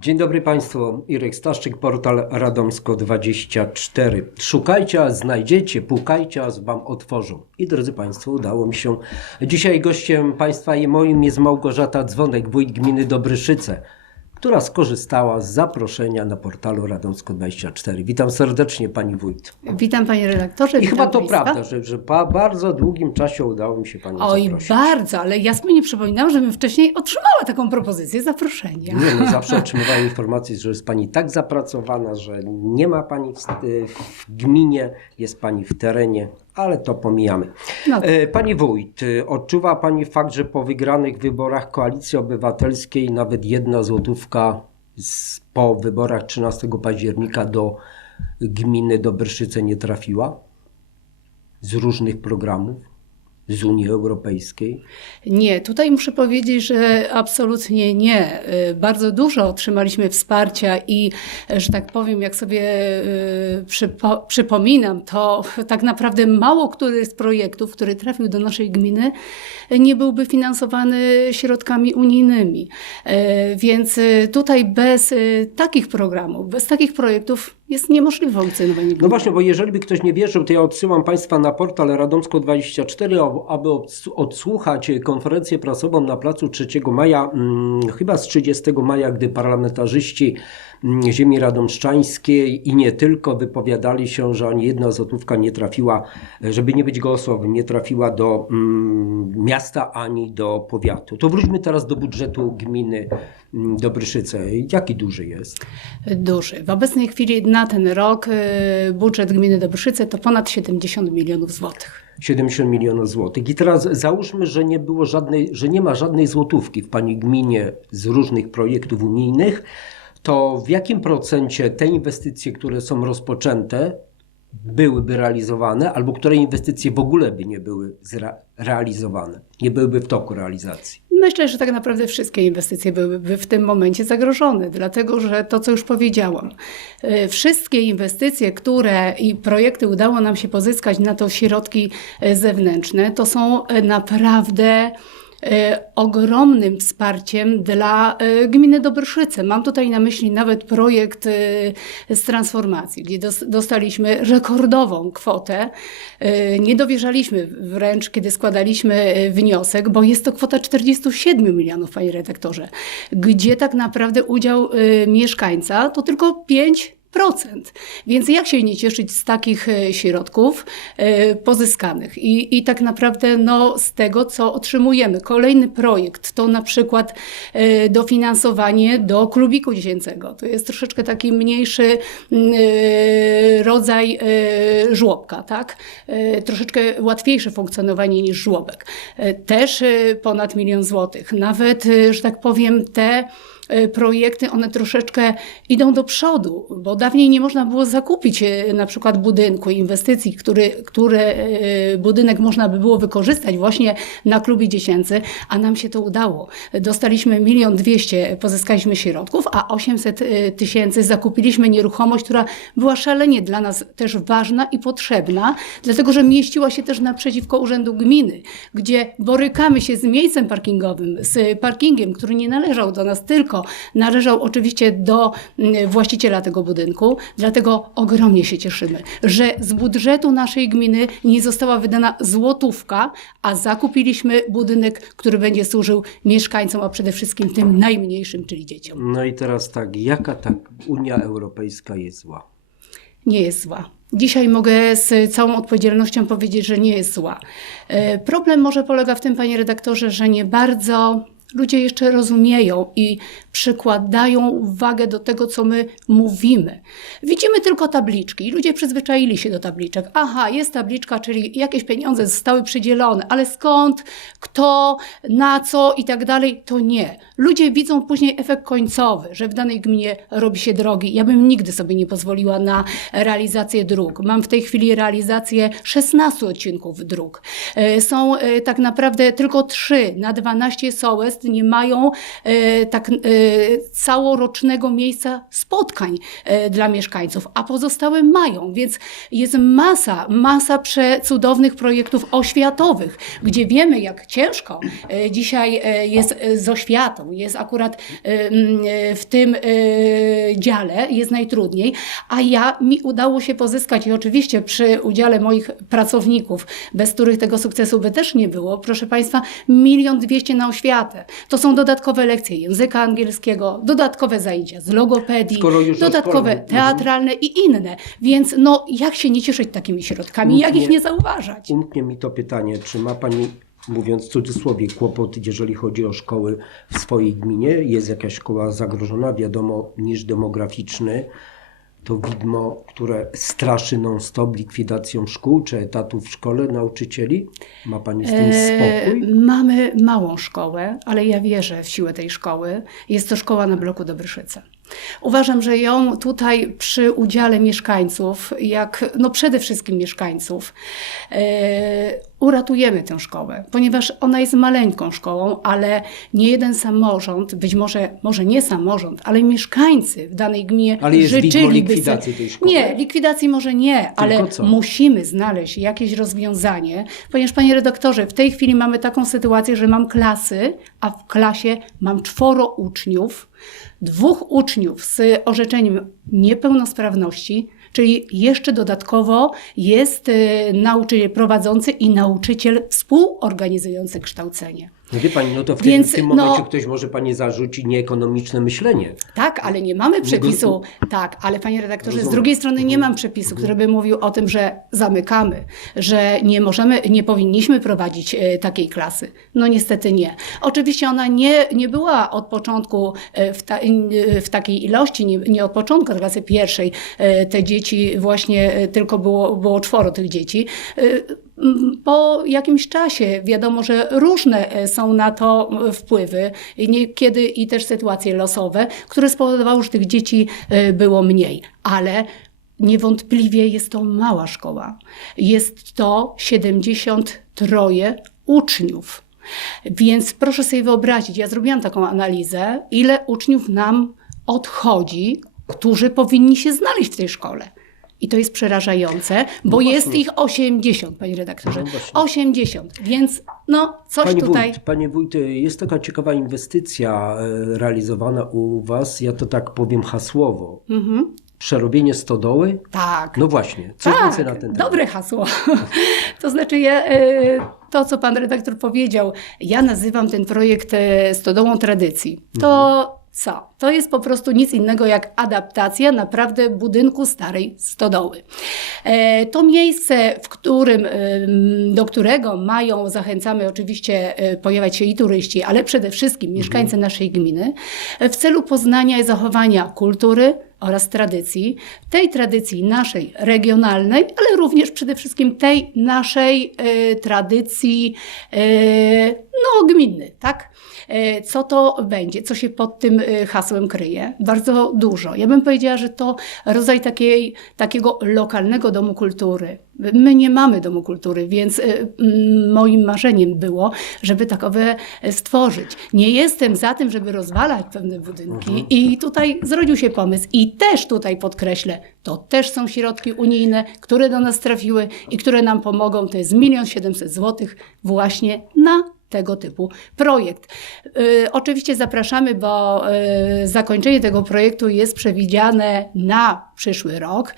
Dzień dobry Państwu, Irek Staszczyk, portal Radomsko24. Szukajcie, a znajdziecie, pukajcie, a Wam otworzą. I drodzy Państwo, udało mi się. Dzisiaj gościem Państwa i moim jest Małgorzata Dzwonek, wójt gminy Dobryszyce, która skorzystała z zaproszenia na portalu Radomsko24. Witam serdecznie Pani wójt. Witam panie redaktorze. I witam chyba to państwa. prawda, że, że po bardzo długim czasie udało mi się Pani Oj, zaprosić. bardzo, ale ja sobie nie przypominam, żebym wcześniej otrzymała taką propozycję zaproszenia. Nie, no zawsze otrzymywałem informację, że jest pani tak zapracowana, że nie ma pani w, w gminie, jest pani w terenie, ale to pomijamy. No. E, Pani wójt, e, odczuwa pani fakt, że po wygranych wyborach Koalicji Obywatelskiej nawet jedna złotówka z, po wyborach 13 października do gminy Dobryszyce nie trafiła? Z różnych programów? Z Unii Europejskiej? Nie, tutaj muszę powiedzieć, że absolutnie nie. Y, Bardzo dużo otrzymaliśmy wsparcia i, że tak powiem, jak sobie y, przypo, przypominam, to tak naprawdę mało który z projektów, który trafił do naszej gminy, nie byłby finansowany środkami unijnymi. Y, Więc tutaj bez takich programów, bez takich projektów jest niemożliwe funkcjonowanie. No właśnie, bo jeżeli by ktoś nie wierzył, to ja odsyłam Państwa na portal Radomsko24, ab- aby ods- odsłuchać konferencję prasową na placu 3 maja, mm, chyba z 30 maja, gdy parlamentarzyści ziemi radomszczańskiej i nie tylko wypowiadali się, że ani jedna złotówka nie trafiła, żeby nie być gołosłownym, nie trafiła do mm, miasta ani do powiatu. To wróćmy teraz do budżetu gminy mm, Dobryszyce. Jaki duży jest? duży. W obecnej chwili na ten rok y, budżet gminy Dobryszyce to ponad 70 milionów złotych. 70 milionów złotych. I teraz załóżmy, że nie było żadnej, że nie ma żadnej złotówki w pani gminie z różnych projektów unijnych, to w jakim procencie te inwestycje, które są rozpoczęte, byłyby realizowane, albo które inwestycje w ogóle by nie były realizowane, nie byłyby w toku realizacji? Myślę, że tak naprawdę wszystkie inwestycje byłyby w tym momencie zagrożone, dlatego że to, co już powiedziałam, y, wszystkie inwestycje, które i projekty udało nam się pozyskać na to środki y, zewnętrzne, to są y, naprawdę ogromnym wsparciem dla y, gminy Dobryszyce. Mam tutaj na myśli nawet projekt y, z transformacji, gdzie dos- dostaliśmy rekordową kwotę. Y, Nie dowierzaliśmy wręcz, kiedy składaliśmy y, wniosek, bo jest to kwota 47 milionów, panie redaktorze, gdzie tak naprawdę udział y, mieszkańca to tylko 5 procent. Więc jak się nie cieszyć z takich e, środków e, pozyskanych i, i tak naprawdę no, z tego, co otrzymujemy. Kolejny projekt to na przykład e, dofinansowanie do klubiku dziecięcego. To jest troszeczkę taki mniejszy mm, rodzaj żłobka, tak? Troszeczkę łatwiejsze funkcjonowanie niż żłobek. Też ponad milion złotych. Nawet, że tak powiem, te projekty, one troszeczkę idą do przodu, bo dawniej nie można było zakupić e, na przykład budynku, inwestycji, który, które e, budynek można by było wykorzystać właśnie na klubie dziecięcy, a nam się to udało. Dostaliśmy milion dwieście, pozyskaliśmy środków, a 800 e, tysięcy zakupiliśmy nieruchomość, która była szalenie dla nas też ważna i potrzebna, dlatego że mieściła się też naprzeciwko Urzędu Gminy, gdzie borykamy się z miejscem parkingowym, z parkingiem, który nie należał do nas, tylko należał oczywiście do mm, właściciela tego budynku. Dlatego ogromnie się cieszymy, że z budżetu naszej gminy nie została wydana złotówka, a zakupiliśmy budynek, który będzie służył mieszkańcom, a przede wszystkim tym najmniejszym, czyli dzieciom. No i teraz tak, jaka ta Unia Europejska jest zła? nie jest zła. Dzisiaj mogę z całą odpowiedzialnością powiedzieć, że nie jest zła. E, Problem może polega w tym, panie redaktorze, że nie bardzo ludzie jeszcze rozumieją i przykładają uwagę do tego, co my mówimy. Widzimy tylko tabliczki i ludzie przyzwyczaili się do tabliczek. Aha, jest tabliczka, czyli jakieś pieniądze zostały przydzielone, ale skąd, kto, na co i tak dalej, to nie. Ludzie widzą później efekt końcowy, że w danej gminie robi się drogi. Ja bym nigdy sobie nie pozwoliła na realizację dróg. Mam w tej chwili realizację 16 odcinków dróg. E, Są e, tak naprawdę tylko 3 na 12 sołectw nie mają e, tak e, całorocznego miejsca spotkań e, dla mieszkańców, a pozostałe mają, więc jest masa, masa przecudownych projektów oświatowych, gdzie wiemy, jak ciężko dzisiaj jest z oświatą, jest akurat w tym dziale, jest najtrudniej, a ja mi udało się pozyskać i oczywiście przy udziale moich pracowników, bez których tego sukcesu by też nie było, proszę Państwa, milion dwieście na oświatę. To są dodatkowe lekcje języka angielskiego, dodatkowe zajęcia z logopedii, dodatkowe szkole- teatralne i inne. Więc no, jak się nie cieszyć takimi środkami, jak ich Umknie- nie zauważać? Umknie mi to pytanie, czy ma Pani, mówiąc w cudzysłowie, kłopot, jeżeli chodzi o szkoły w swojej gminie? Jest jakaś szkoła zagrożona, wiadomo, niż demograficzny. To widmo, które straszy non-stop likwidacją szkół czy etatów w szkole nauczycieli? Ma Pani z tym E, spokój? Mamy małą szkołę, ale ja wierzę w siłę tej szkoły. Jest to szkoła na bloku Dobryszyce. Uważam, że ją tutaj przy udziale mieszkańców, jak no przede wszystkim mieszkańców, e, uratujemy tę szkołę, ponieważ ona jest maleńką szkołą, ale nie jeden samorząd, być może, może nie samorząd, ale mieszkańcy w danej gminie Ale jest życzyliby likwidacji tej szkoły? Nie, likwidacji może nie, ale co? musimy znaleźć jakieś rozwiązanie, ponieważ panie redaktorze, w tej chwili mamy taką sytuację, że mam klasy, a w klasie mam czworo uczniów, dwóch uczniów z orzeczeniem niepełnosprawności, czyli jeszcze dodatkowo jest y, nauczyciel prowadzący i nauczyciel współorganizujący kształcenie. No wie Pani, no to w, Więc, tym, w tym no- momencie ktoś może Pani zarzucić nieekonomiczne myślenie. Tak, ale nie mamy przepisu. Tak, ale panie redaktorze, z Rozumiem. drugiej strony nie mam przepisu, który by mówił o tym, że zamykamy, że nie możemy, nie powinniśmy prowadzić e, takiej klasy. No niestety nie. Oczywiście ona nie, nie była od początku e, w, ta, e, w takiej ilości, nie, nie od początku klasy pierwszej. Te dzieci właśnie tylko było, było czworo tych dzieci. Po jakimś czasie wiadomo, że różne e, są na to e, wpływy, niekiedy i też sytuacje losowe, które spowodowały, że tych dzieci e, było mniej, ale niewątpliwie jest to mała szkoła. Jest to 73 uczniów. Więc proszę sobie wyobrazić, ja zrobiłam taką analizę, ile uczniów nam odchodzi, którzy powinni się znaleźć w tej szkole. I to jest przerażające, bo No jest ich 80, panie redaktorze. No właśnie. 80, więc no coś Panie tutaj. Wójt, panie Wójt, jest taka ciekawa inwestycja e, realizowana u Was, ja to tak powiem hasłowo. Mhm. Przerobienie stodoły? Tak. No właśnie, coś tak, więcej na ten temat. dobre hasło. to znaczy, ja, e, to co pan redaktor powiedział, ja nazywam ten projekt e, stodołą tradycji. To co? To jest po prostu nic innego jak adaptacja naprawdę budynku starej stodoły. E, To miejsce, w którym, do którego mają, zachęcamy oczywiście e, pojawiać się i turyści, ale przede wszystkim mieszkańcy naszej gminy, w celu poznania i zachowania kultury, oraz tradycji, tej tradycji naszej regionalnej, ale również przede wszystkim tej naszej e, tradycji e, no, gminnej, tak? E, co to będzie, co się pod tym e, hasłem kryje? Bardzo dużo. Ja bym powiedziała, że to rodzaj takiej, takiego lokalnego domu kultury. My nie mamy domu kultury, więc e, moim marzeniem było, żeby takowe stworzyć. Nie jestem za tym, żeby rozwalać pewne budynki i tutaj zrodził się pomysł i też tutaj podkreślę, to też są środki unijne, które do nas trafiły i które nam pomogą. To jest milion siedemset złotych właśnie na tego typu projekt. Y, oczywiście zapraszamy, bo y, zakończenie tego projektu jest przewidziane na przyszły rok,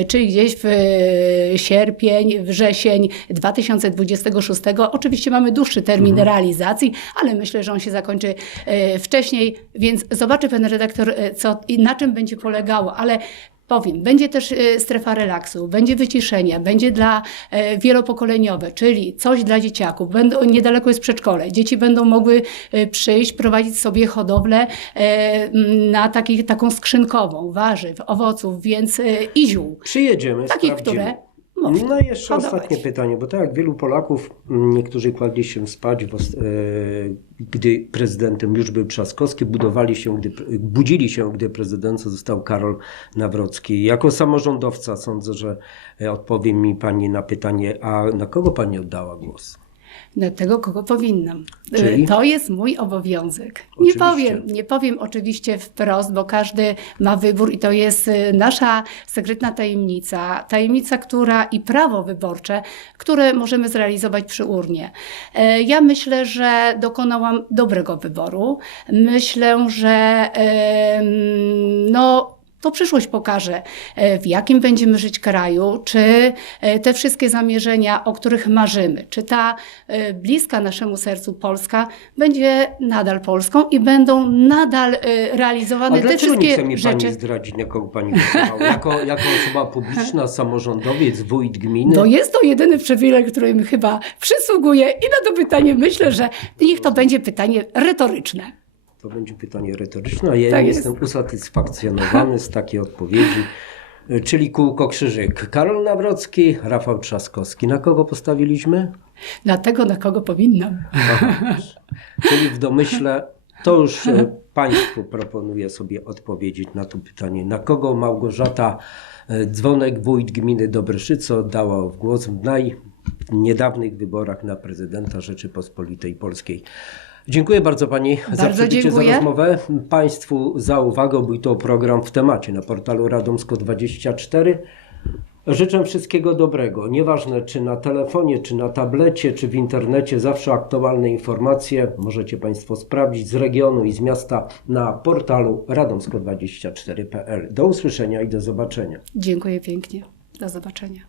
y, czyli gdzieś w y, sierpień, wrzesień 2026. Oczywiście mamy dłuższy termin realizacji, ale myślę, że on się zakończy y, wcześniej, więc zobaczy pan redaktor, co i na czym będzie polegało, ale Powiem, będzie też e, strefa relaksu, będzie wyciszenia, będzie dla e, wielopokoleniowe, czyli coś dla dzieciaków. Będą, niedaleko jest przedszkole. Dzieci będą mogły e, przyjść, prowadzić sobie hodowlę e, na taki, taką skrzynkową, warzyw, owoców, więc i ziół. Przyjedziemy, Takich, sprawdzimy. które można No i jeszcze hodować. ostatnie pytanie, bo tak jak wielu Polaków, m, niektórzy kładli się spać, w, os- e, gdy prezydentem już był Trzaskowski, budowali się, gdy, budzili się, gdy prezydentem został Karol Nawrocki. Jako samorządowca sądzę, że e, odpowie mi Pani na pytanie, a na kogo Pani oddała głos? Na tego, kogo powinnam. Czyli? Y, To jest mój obowiązek. Nie Oczywiście. powiem, nie powiem oczywiście wprost, bo każdy ma wybór i to jest y, nasza sekretna tajemnica. Tajemnica, która i prawo wyborcze, które możemy zrealizować przy urnie. E, Ja myślę, że dokonałam dobrego wyboru. Myślę, że no. To przyszłość pokaże, e, w jakim będziemy żyć kraju, czy e, te wszystkie zamierzenia, o których marzymy, czy ta e, bliska naszemu sercu Polska będzie nadal Polską i będą nadal e, A realizowane te dlaczego nie chce wszystkie mi Pani rzeczy. zdradzić, na kogo Pani głosowała? Jako, jako osoba publiczna, samorządowiec, wójt gminy? No jest to jedyny przywilej, który mi chyba przysługuje i na to pytanie myślę, że niech to będzie pytanie retoryczne. To będzie pytanie retoryczne, a ja Tak nie jest. jestem usatysfakcjonowany z takiej odpowiedzi. Y, Czyli kółko krzyżyk. Karol Nawrocki, Rafał Trzaskowski. Na kogo postawiliśmy? Na tego, na kogo powinnam. Aha. Czyli w domyśle to już e, Państwu proponuję sobie odpowiedzieć na to pytanie. Na kogo Małgorzata e, Dzwonek, wójt gminy Dobryszyce, oddała głos w najniedawnych wyborach na prezydenta Rzeczypospolitej Polskiej. Dziękuję bardzo Pani za Bardzo przybycie, za dziękuję. rozmowę. Państwu za uwagę. Był to program w temacie na portalu Radomsko24. Życzę wszystkiego dobrego. Nieważne czy na telefonie, czy na tablecie, czy w internecie, zawsze aktualne informacje możecie Państwo sprawdzić z regionu i z miasta na portalu radomsko24.pl. Do usłyszenia i do zobaczenia. Dziękuję pięknie. Do zobaczenia.